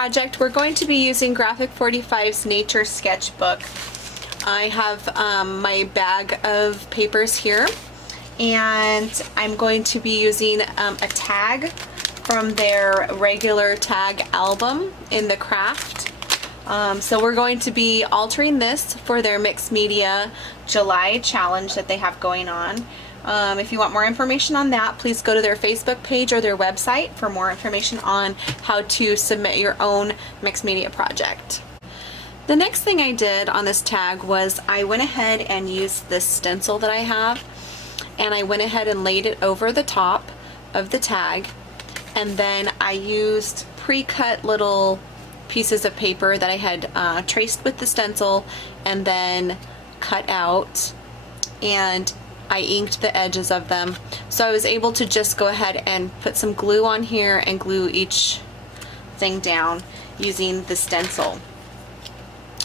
project, we're going to be using Graphic 45's Nature Sketchbook. I have my bag of papers here, and I'm going to be using a tag from their regular tag album in the craft. So we're going to be altering this for their mixed media July challenge that they have going on. If you want more information on that, please go to their Facebook page or their website for more information on how to submit your own mixed media project. The next thing I did on this tag was I went ahead and used this stencil that I have, and I went ahead and laid it over the top of the tag, and then I used pre-cut little pieces of paper that I had traced with the stencil and then cut out, and I inked the edges of them. So I was able to just go ahead and put some glue on here and glue each thing down using the stencil.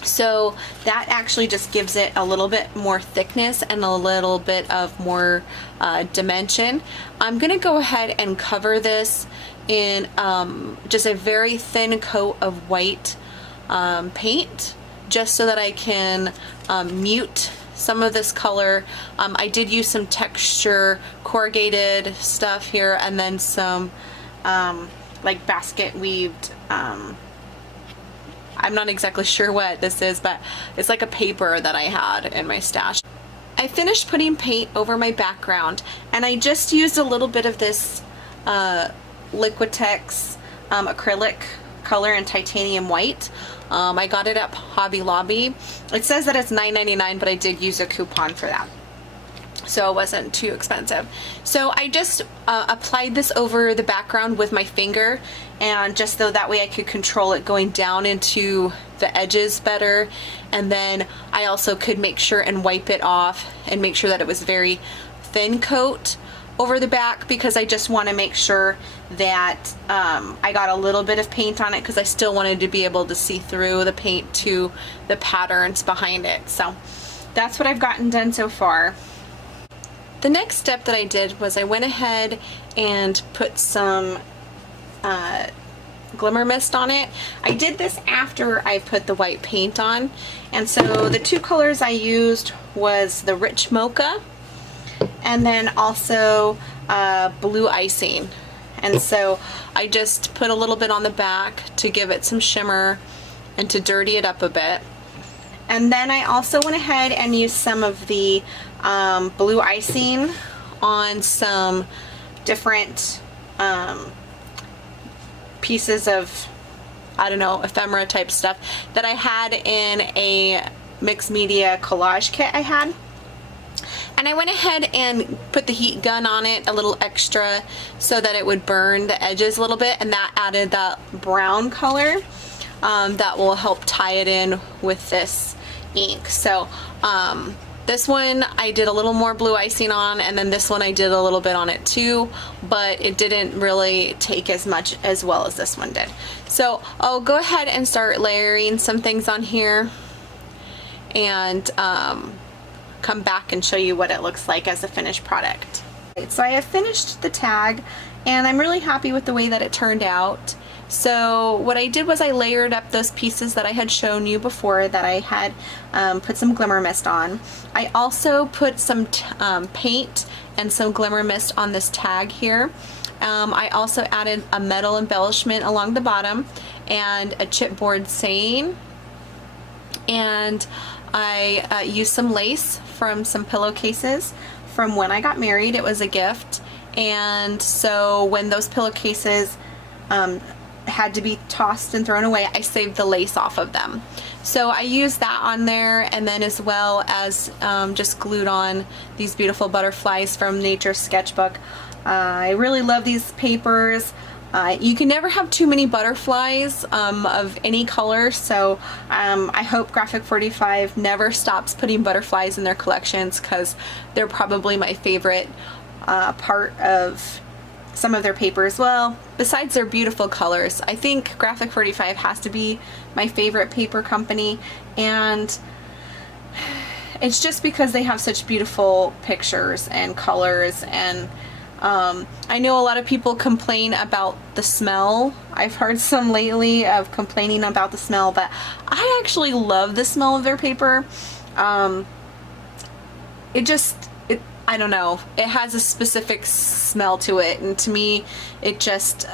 So that actually just gives it a little bit more thickness and a little bit of more dimension. I'm gonna go ahead and cover this in just a very thin coat of white paint, just so that I can mute some of this color. I did use some texture corrugated stuff here, and then some like basket weaved, I'm not exactly sure what this is, but it's like a paper that I had in my stash. I finished putting paint over my background, and I just used a little bit of this Liquitex acrylic color in titanium white. I got it at Hobby Lobby. It says that it's $9.99, but I did use a coupon for that, so it wasn't too expensive. So I just applied this over the background with my finger, and just so that way I could control it going down into the edges better, and then I also could make sure and wipe it off and make sure that it was very thin coat over the back, because I just want to make sure that I got a little bit of paint on it, because I still wanted to be able to see through the paint to the patterns behind it. So that's what I've gotten done so far. The next step that I did was I went ahead and put some glimmer mist on it. I did this after I put the white paint on, and so the two colors I used was the rich mocha and then also blue icing. And so I just put a little bit on the back to give it some shimmer and to dirty it up a bit. And then I also went ahead and used some of the blue icing on some different pieces of, I don't know, ephemera type stuff that I had in a mixed media collage kit I had. And I went ahead and put the heat gun on it a little extra so that it would burn the edges a little bit, and that added that brown color that will help tie it in with this ink. So this one I did a little more blue icing on, and then this one I did a little bit on it too, but it didn't really take as much as well as this one did. So I'll go ahead and start layering some things on here, and come back and show you what it looks like as a finished product. So I have finished the tag, and I'm really happy with the way that it turned out. So what I did was I layered up those pieces that I had shown you before that I had put some glimmer mist on. I also put some paint and some glimmer mist on this tag here. I also added a metal embellishment along the bottom and a chipboard saying, and I used some lace from some pillowcases from when I got married. It was a gift, and so when those pillowcases had to be tossed and thrown away, I saved the lace off of them. So I used that on there, and then as well as just glued on these beautiful butterflies from Nature Sketchbook. I really love these papers. You can never have too many butterflies of any color, so I hope Graphic 45 never stops putting butterflies in their collections, because they're probably my favorite part of some of their papers. Well, besides their beautiful colors, I think Graphic 45 has to be my favorite paper company, and it's just because they have such beautiful pictures and colors, and I know a lot of people complain about the smell. I've heard some lately of complaining about the smell, but I actually love the smell of their paper. I don't know, it has a specific smell to it, and to me it just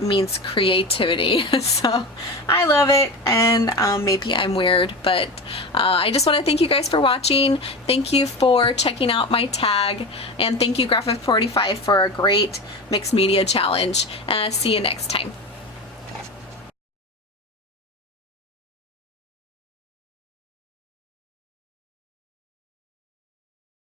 means creativity. So I love it, and maybe I'm weird, but I just want to thank you guys for watching. Thank you for checking out my tag, and thank you Graphic 45 for a great mixed media challenge, and see you next time.